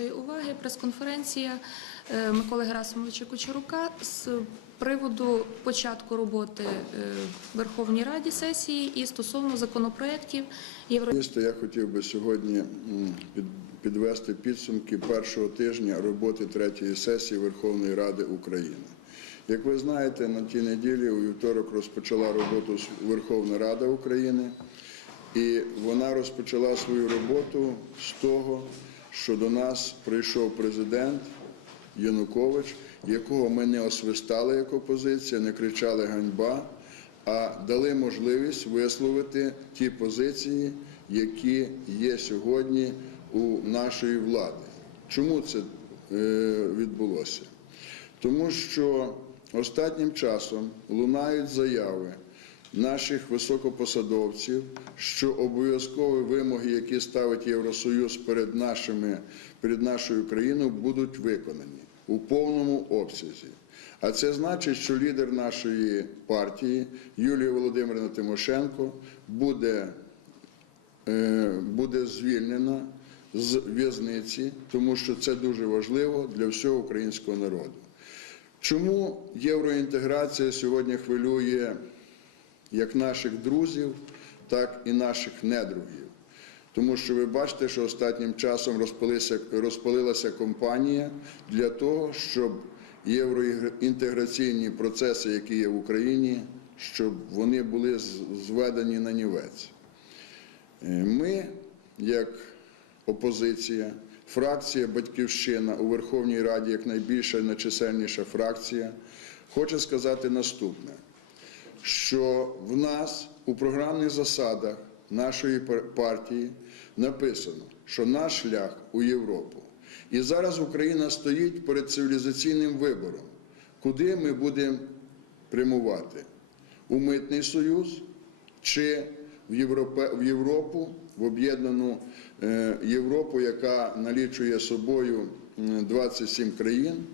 вашої уваги прес-конференція е, Миколи Герасимовича Кучерука з приводу початку роботи е, в Верховній Раді сесії і стосовно законопроєктів Євро. Я хотів би сьогодні підвести підсумки першого тижня роботи третьої сесії Верховної Ради України. Як ви знаєте, на тій неділі у вівторок розпочала роботу Верховна Рада України, і вона розпочала свою роботу з того, що до нас прийшов президент Янукович, якого ми не освистали як опозиція, не кричали ганьба, а дали можливість висловити ті позиції, які є сьогодні у нашої влади. Чому це е, відбулося? Тому що останнім часом лунають заяви наших високопосадовців, що обов'язкові вимоги, які ставить Євросоюз перед, нашими, перед нашою країною, будуть виконані у повному обсязі. А це значить, що лідер нашої партії Юлія Володимирівна Тимошенко буде е, буде звільнена з в'язниці, тому що це дуже важливо для всього українського народу. Чому євроінтеграція сьогодні хвилює як наших друзів, так і наших недругів? Тому що ви бачите, що останнім часом розпалилася кампанія для того, щоб євроінтеграційні процеси, які є в Україні, щоб вони були зведені на нівець. Е, Ми, як опозиція, фракція Батьківщина у Верховній Раді, як найбільша і найчисельніша фракція, хоче сказати наступне: що в нас у програмних засадах нашої партії написано, що наш шлях у Європу. І зараз Україна стоїть перед цивілізаційним вибором, куди ми будемо прямувати у митний союз чи в, Європе, в Європу, в об'єднану е, Європу, яка налічує собою м, 27 країн,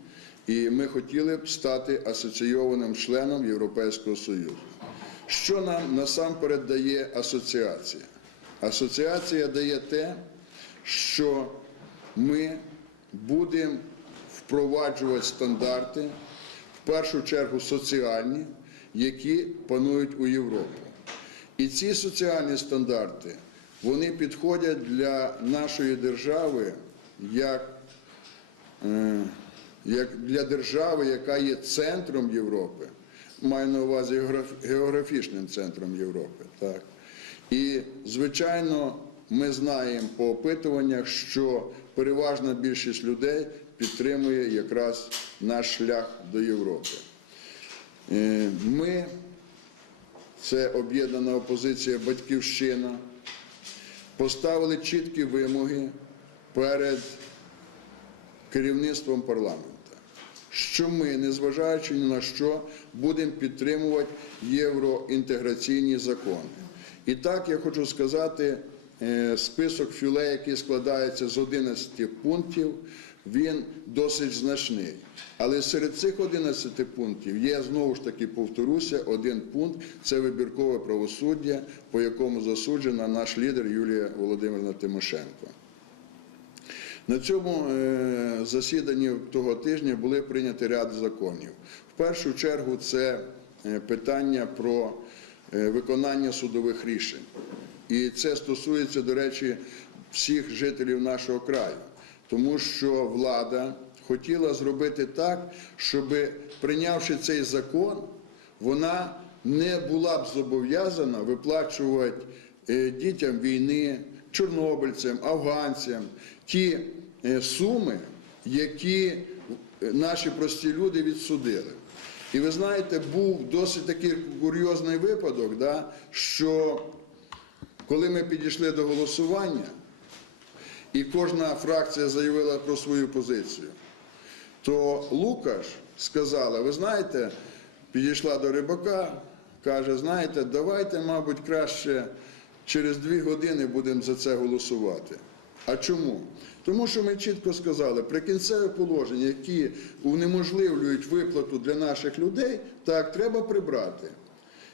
і ми хотіли б стати асоційованим членом Європейського Союзу. Що нам насамперед дає асоціація? Асоціація дає те, що ми будемо впроваджувати стандарти, в першу чергу соціальні, які панують у Європі. І ці соціальні стандарти вони підходять для нашої держави як, е, як для держави, яка є центром Європи, маю на увазі географічним центром Європи. Так. І, звичайно, ми знаємо по опитуваннях, що переважна більшість людей підтримує якраз наш шлях до Європи. Е, Ми це об'єднана опозиція Батьківщина, поставили чіткі вимоги перед керівництвом парламенту, що ми, незважаючи ні на що, будемо підтримувати євроінтеграційні закони. І так я хочу сказати, е, список фюле, який складається з 11 пунктів, він досить значний. Але серед цих 11 пунктів є знову ж таки, повторюся, один пункт це вибіркове правосуддя, по якому засуджена наш лідер Юлія Володимирівна Тимошенко. На цьому е, засіданні того тижня були прийняті ряд законів. В першу чергу це е, питання про е, виконання судових рішень. І це стосується, до речі, всіх жителів нашого краю, тому що влада хотіла зробити так, щоб прийнявши цей закон, вона не була б зобов'язана виплачувати дітям війни, чорнобильцям, афганцям ті е, суми, які е, наші прості люди відсудили. І ви знаєте, був досить такий курйозний випадок, да, що коли ми підійшли до голосування, і кожна фракція заявила про свою позицію, то Лукаш сказала, ви знаєте, підійшла до рибака, каже, знаєте, давайте, мабуть, краще через дві години будемо за це голосувати. А чому? Тому що ми чітко сказали, прикінцеві положення, які унеможливлюють виплату для наших людей, так треба прибрати.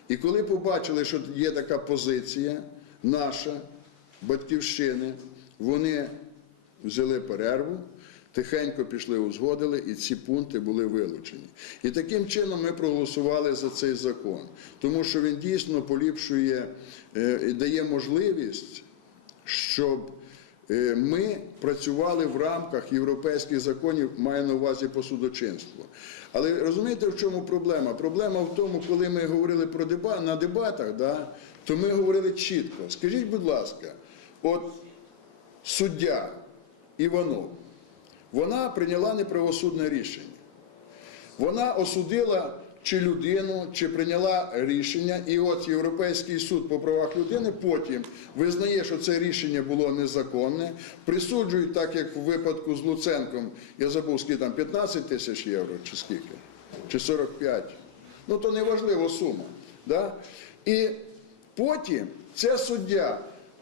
І коли побачили, що є така позиція наша, батьківщини, вони взяли перерву, Тихенько пішли, узгодили, і ці пункти були вилучені. І таким чином ми проголосували за цей закон, тому що він дійсно поліпшує е, і дає можливість, щоб ми працювали в рамках європейських законів, маю на увазі по судочинству. Але розумієте, в чому проблема? Проблема в тому, коли ми говорили про деба, на дебатах, да, то ми говорили чітко. Скажіть, будь ласка, от суддя Іванов, вона прийняла неправосудне рішення. Вона осудила чи людину, чи прийняла рішення, і от Європейський суд по правах людини потім визнає, що це рішення було незаконне, присуджують, так як в випадку з Луценком, я забув, скільки там 15 тисяч євро, чи скільки, чи 45. Ну то неважливо сума. Да? І потім ця суддя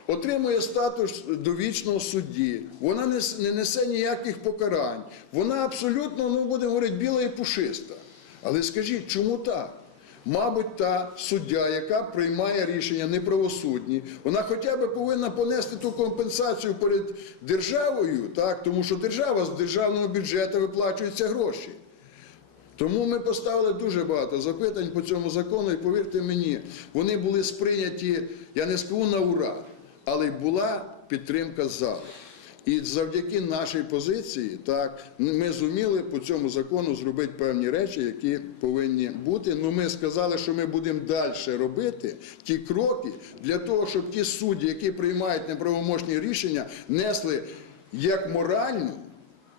отримує статус довічного судді, вона не несе ніяких покарань, вона абсолютно, ну будемо говорити, біла і пушиста. Але скажіть, чому так? Мабуть, та суддя, яка приймає рішення неправосудні, вона хоча б повинна понести ту компенсацію перед державою, так? тому що держава з державного бюджету виплачується гроші. Тому ми поставили дуже багато запитань по цьому закону, і повірте мені, вони були сприйняті, я не скажу на ура, але й була підтримка залу. І завдяки нашій позиції, так, ми зуміли по цьому закону зробити певні речі, які повинні бути. Ну ми сказали, що ми будемо далі робити ті кроки для того, щоб ті судді, які приймають неправомочні рішення, несли як моральну,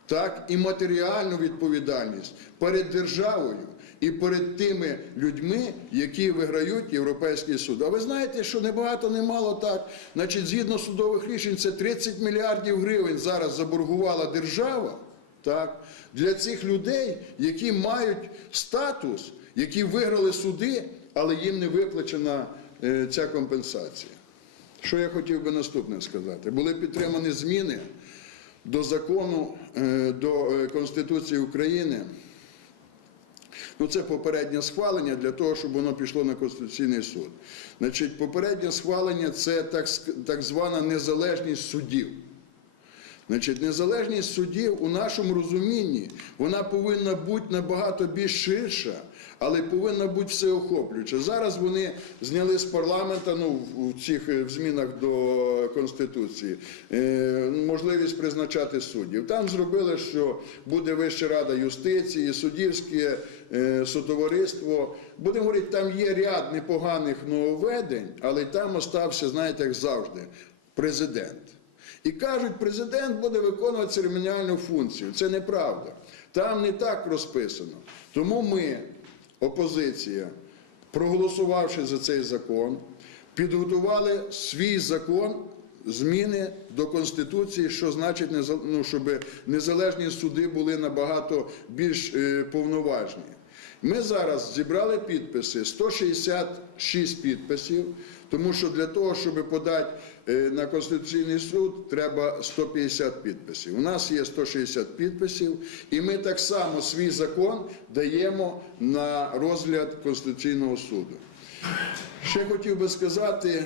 так і матеріальну відповідальність перед державою і перед тими людьми, які виграють Європейський суд. А ви знаєте, що небагато, немало так. Значить, згідно судових рішень, це 30 мільярдів гривень зараз заборгувала держава так, для цих людей, які мають статус, які виграли суди, але їм не виплачена е, ця компенсація. Що я хотів би наступне сказати? Були підтримані зміни до закону, е, до е, Конституції України. Ну, це попереднє схвалення для того, щоб воно пішло на Конституційний суд. Значить, попереднє схвалення це так, так звана незалежність суддів. Значить, незалежність суддів у нашому розумінні вона повинна бути набагато більш ширша, але повинна бути всеохоплююча. Зараз вони зняли з парламента ну, в цих е, в змінах до Конституції е, можливість призначати суддів. Там зробили, що буде Вища рада юстиції, суддівське е, сотовариство. Будемо говорити, там є ряд непоганих нововведень, але там остався, знаєте, як завжди, президент. І кажуть, президент буде виконувати церемоніальну функцію. Це неправда. Там не так розписано. Тому ми, опозиція, проголосувавши за цей закон, підготували свій закон зміни до Конституції, що значить, ну, щоб незалежні суди були набагато більш е, повноважні. Ми зараз зібрали підписи 166 підписів, тому що для того, щоб подати е, на Конституційний суд, треба 150 підписів. У нас є 160 підписів, і ми так само свій закон даємо на розгляд Конституційного суду. Ще хотів би сказати,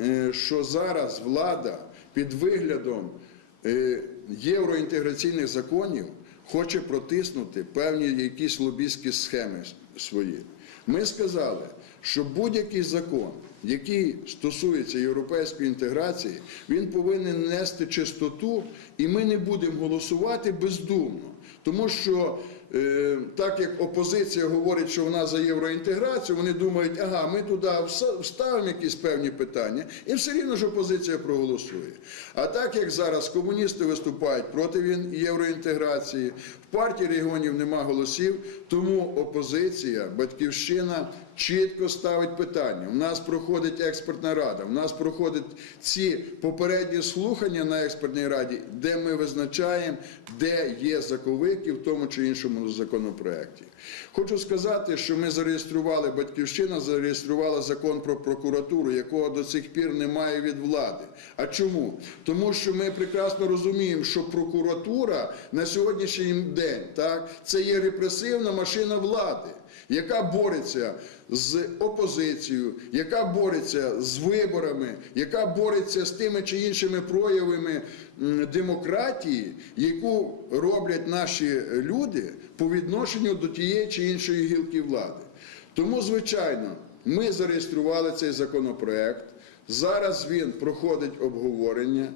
е, що зараз влада під виглядом е, євроінтеграційних законів хоче протиснути певні якісь лобістські схеми свої. Ми сказали, що будь-який закон, який стосується європейської інтеграції, він повинен нести чистоту, і ми не будемо голосувати бездумно. Тому що так як опозиція говорить, що вона за євроінтеграцію, вони думають, ага, ми туди вставимо якісь певні питання, і все рівно ж опозиція проголосує. А так як зараз комуністи виступають проти євроінтеграції, в партії регіонів нема голосів, тому опозиція, батьківщина чітко ставить питання. У нас проходить експертна рада, у нас проходять ці попередні слухання на експертній раді, де ми визначаємо, де є заковики в тому чи іншому законопроекті. Хочу сказати, що ми зареєстрували, батьківщина зареєструвала закон про прокуратуру, якого до цих пір немає від влади. А чому? Тому що ми прекрасно розуміємо, що прокуратура на сьогоднішній день так, це є репресивна машина влади. Яка бореться з опозицією, яка бореться з виборами, яка бореться з тими чи іншими проявами демократії, яку роблять наші люди по відношенню до тієї чи іншої гілки влади. Тому, звичайно, ми зареєстрували цей законопроект. Зараз він проходить обговорення.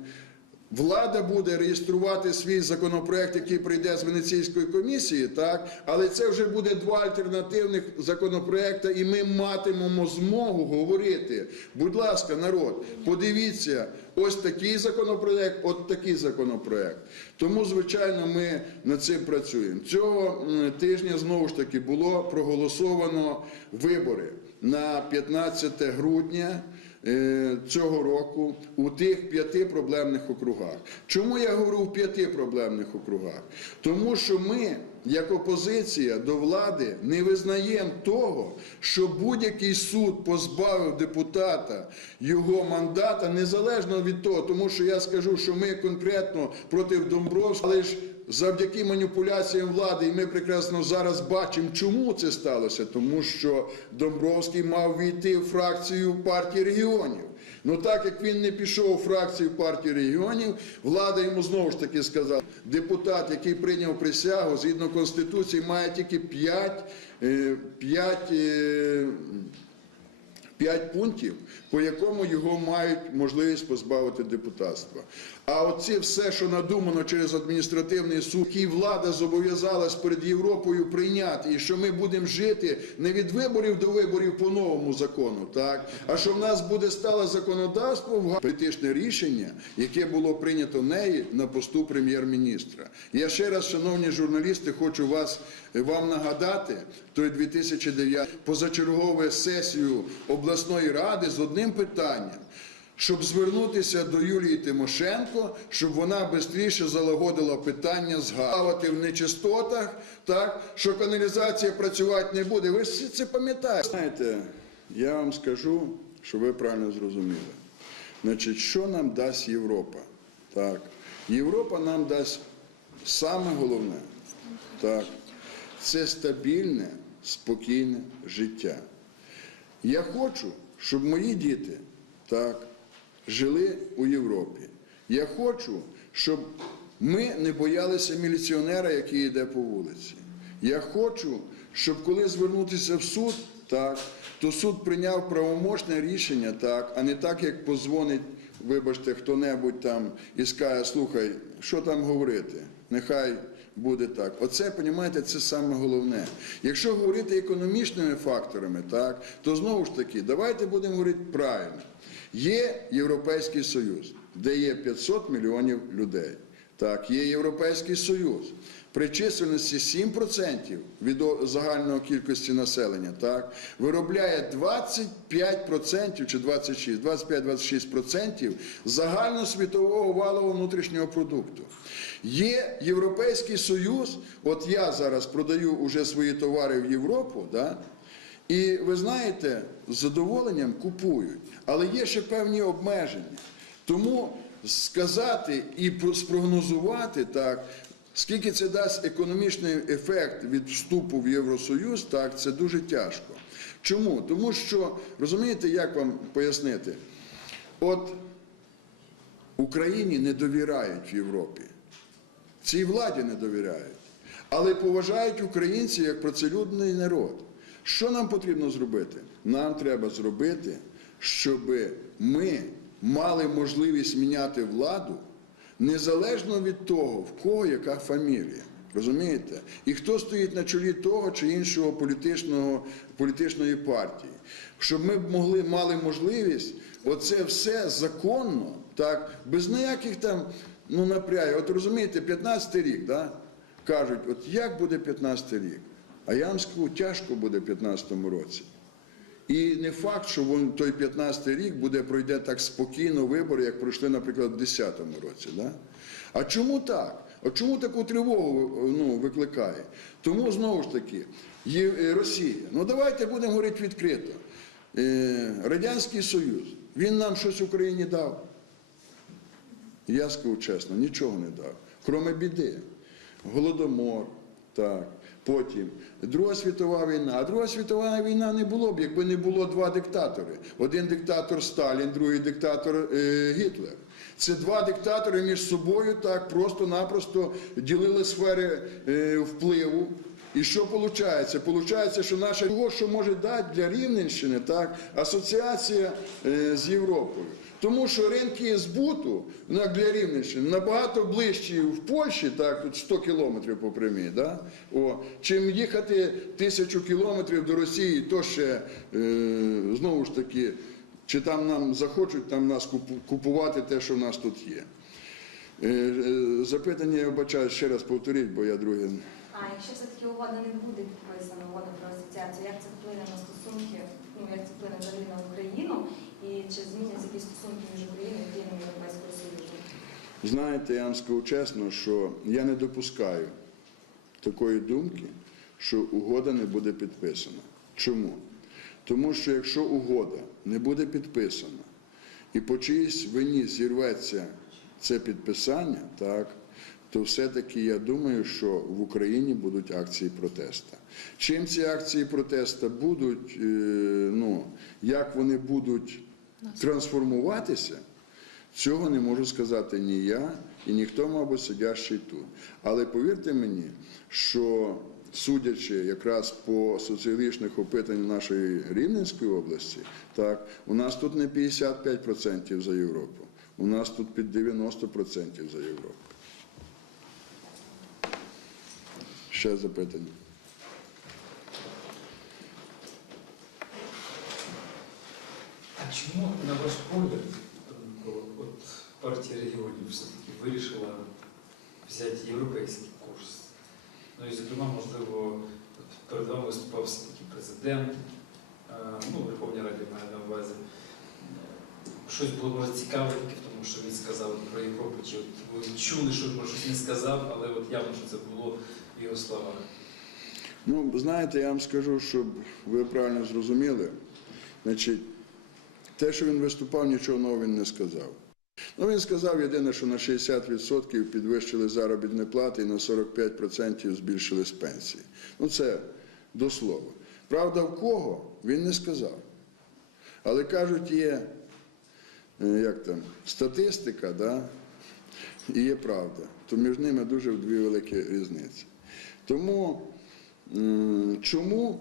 Влада буде реєструвати свій законопроект, який прийде з Венеційської комісії, так але це вже буде два альтернативних законопроекти, і ми матимемо змогу говорити. Будь ласка, народ, подивіться, ось такий законопроект, от такий законопроект. Тому, звичайно, ми над цим працюємо. Цього тижня знову ж таки було проголосовано вибори на 15 грудня цього року у тих п'яти проблемних округах. Чому я говорю в п'яти проблемних округах? Тому що ми, як опозиція до влади, не визнаємо того, що будь-який суд позбавив депутата його мандата незалежно від того, тому що я скажу, що ми конкретно проти Домбровського, але ж завдяки маніпуляціям влади, і ми прекрасно зараз бачимо, чому це сталося, тому що Домбровський мав війти в фракцію партії регіонів. Ну так як він не пішов у фракцію партії регіонів, влада йому знову ж таки сказала, депутат, який прийняв присягу згідно Конституції, має тільки 5, 5 П'ять пунктів, по якому його мають можливість позбавити депутатства. А оце все, що надумано через адміністративний суд, який влада зобов'язалась перед Європою прийняти, і що ми будемо жити не від виборів до виборів по новому закону, так а що в нас буде стале законодавство в політичне рішення, яке було прийнято в неї на посту прем'єр-міністра. Я ще раз, шановні журналісти, хочу вас вам нагадати той 2009 позачергову сесію обласної ради з одним питанням. Щоб звернутися до Юлії Тимошенко, щоб вона швидше залагодила питання згадувати в нечистотах, так що каналізація працювати не буде. Ви всі це пам'ятаєте. Знаєте, я вам скажу, щоб ви правильно зрозуміли. Значить, що нам дасть Європа? Так, Європа нам дасть саме головне. Так, це стабільне, спокійне життя. Я хочу, щоб мої діти так, жили у Європі. Я хочу, щоб ми не боялися міліціонера, який йде по вулиці. Я хочу, щоб коли звернутися в суд, так, то суд прийняв правомочне рішення, так, а не так, як позвонить, вибачте, хто-небудь там і скаже, слухай, що там говорити? Нехай буде так. Оце, понімаєте, це саме головне. Якщо говорити економічними факторами, так, то знову ж таки, давайте будемо говорити правильно. Є Європейський Союз, де є 500 мільйонів людей. Так, є Європейський Союз. При чисельності 7% від загальної кількості населення, так, виробляє 25% чи 26, 25-26% загальносвітового валового внутрішнього продукту. Є Європейський Союз, от я зараз продаю уже свої товари в Європу, да, і ви знаєте, з задоволенням купують, але є ще певні обмеження. Тому сказати і спрогнозувати так, скільки це дасть економічний ефект від вступу в Євросоюз, так, це дуже тяжко. Чому? Тому що, розумієте, як вам пояснити? От Україні не довіряють в Європі. Цій владі не довіряють. Але поважають українців як працелюдний народ. Що нам потрібно зробити? Нам треба зробити, щоб ми мали можливість міняти владу незалежно від того, в кого яка фамілія. Розумієте? І хто стоїть на чолі того чи іншого політичного, політичної партії. Щоб ми могли, мали можливість оце все законно, так, без ніяких там ну, напрягів. От розумієте, 15-й рік, да? кажуть, от як буде 15-й рік? А я тяжко буде в 15-му році. І не факт, що вон той 15-й рік буде пройде так спокійно вибори, як пройшли, наприклад, в 10-му році. Да? А чому так? А чому таку тривогу ну, викликає? Тому знову ж таки, є е, Росія. Ну давайте будемо говорити відкрито. Е, Радянський Союз, він нам щось Україні дав. Я скажу чесно, нічого не дав. Кроме біди. Голодомор, Так. Потім Друга світова війна. А Друга світова війна не було б, якби не було два диктатори. Один диктатор Сталін, другий диктатор е, Гітлер. Це два диктатори між собою так просто-напросто ділили сфери е, впливу. І що виходить? Получається, що наша того, що може дати для Рівненщини, так, асоціація е, з Європою. Тому що ринки збуту на- для Рівненщини набагато ближчі в Польщі, так, тут 100 кілометрів по прямій, да? О, чим їхати тисячу кілометрів до Росії, то ще е, знову ж таки, чи там нам захочуть там нас купувати те, що в нас тут є. Е, е, Запитання, я вибачаю, ще раз повторіть, бо я друге. А якщо все-таки угода не буде підписана, угода про асоціацію, як це вплине на стосунки, ну як це вплине взагалі на Україну, і чи зміняться якісь стосунки між Україною і країнами Європейського Союзу? Знаєте, я вам скажу чесно, що я не допускаю такої думки, що угода не буде підписана. Чому? Тому що якщо угода не буде підписана і по чиїсь вині зірветься це підписання, так, то все-таки я думаю, що в Україні будуть акції протесту. Чим ці акції протесту будуть, е, ну, як вони будуть трансформуватися, Цього не можу сказати ні я і ніхто, мабуть, сидящий тут. Але повірте мені, що судячи якраз по соціологічних опитань нашої Рівненської області, так, у нас тут не 55% за Європу, у нас тут під 90% за Європу. Ще запитання. А чому, на ваш погляд, от партія регіонів все-таки вирішила взяти європейський курс? Ну і, зокрема, можливо, перед вами виступав все-таки президент, е, ну, Верховній Раді має на увазі. Щось було може цікавеньке в тому, що він сказав про Європу, чи от ви чули, що може щось не сказав, але от явно, що це було його словах. Ну, знаєте, я вам скажу, щоб ви правильно зрозуміли. Значить, те, що він виступав, нічого нового він не сказав. Ну, він сказав єдине, що на 60% підвищили заробітні плати і на 45% збільшили з пенсії. Ну, це до слова. Правда, в кого він не сказав. Але кажуть, є е, як там, статистика, да? і є правда. То між ними дуже дві великі різниці. Тому чому?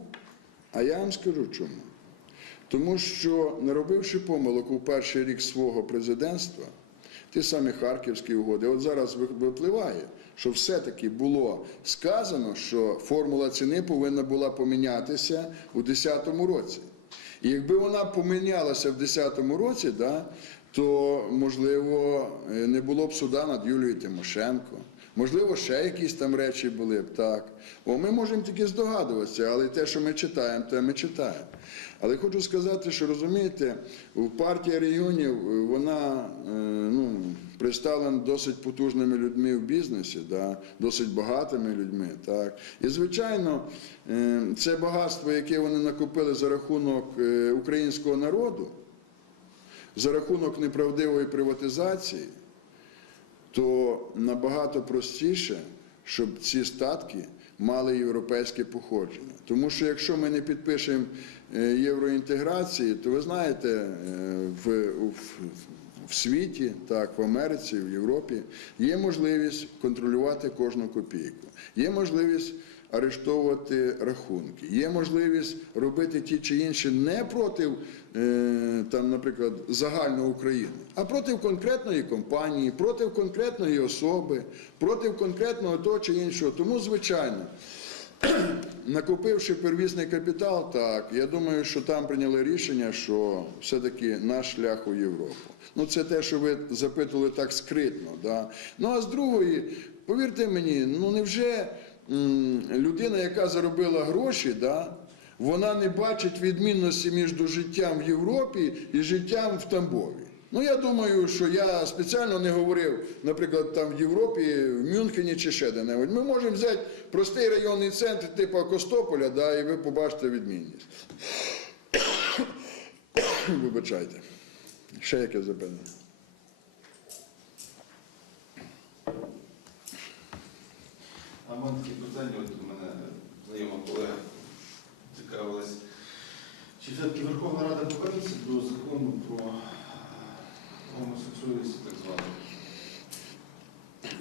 А я вам скажу чому. Тому що, не робивши помилок у перший рік свого президентства, ті самі Харківські угоди, от зараз випливає, що все-таки було сказано, що формула ціни повинна була помінятися у 2010 році. І якби вона помінялася в 2010 році, да, то, можливо, е, не було б суда над Юлією Тимошенко. Можливо, ще якісь там речі були б так. О, ми можемо тільки здогадуватися, але те, що ми читаємо, те ми читаємо. Але хочу сказати, що розумієте, в партія регіонів е, вона е, ну, представлена досить потужними людьми в бізнесі, да, досить багатими людьми. Так. І, звичайно, е, це багатство, яке вони накопили за рахунок українського народу, за рахунок неправдивої приватизації то набагато простіше, щоб ці статки мали європейське походження. Тому що якщо ми не підпишемо е, євроінтеграції, то ви знаєте, е, в, в, в світі, так, в Америці, в Європі є можливість контролювати кожну копійку, є можливість арештовувати рахунки, є можливість робити ті чи інші не проти, е, там, наприклад, загальної України, а проти конкретної компанії, проти конкретної особи, проти конкретного того чи іншого. Тому, звичайно, накопивши первісний капітал, так, я думаю, що там прийняли рішення, що все-таки наш шлях у Європу. Ну, це те, що ви запитували так скритно. Да? Ну, а з другої, повірте мені, ну невже людина, яка заробила гроші, да, вона не бачить відмінності між життям в Європі і життям в Тамбові. Ну, я думаю, що я спеціально не говорив, наприклад, там в Європі, в Мюнхені чи ще де-небудь. Ми можемо взяти простий районний центр типу Костополя, да, і ви побачите відмінність. Вибачайте. Ще яке запитання? у мене таке питання, от у мене знайома колега цікавилась. Чи все-таки Верховна Рада повернеться до закону про е, гомосексуальність так званий?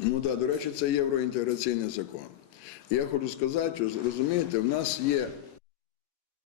Ну так, да, до речі, це євроінтеграційний закон. Я хочу сказати, що розумієте, в нас є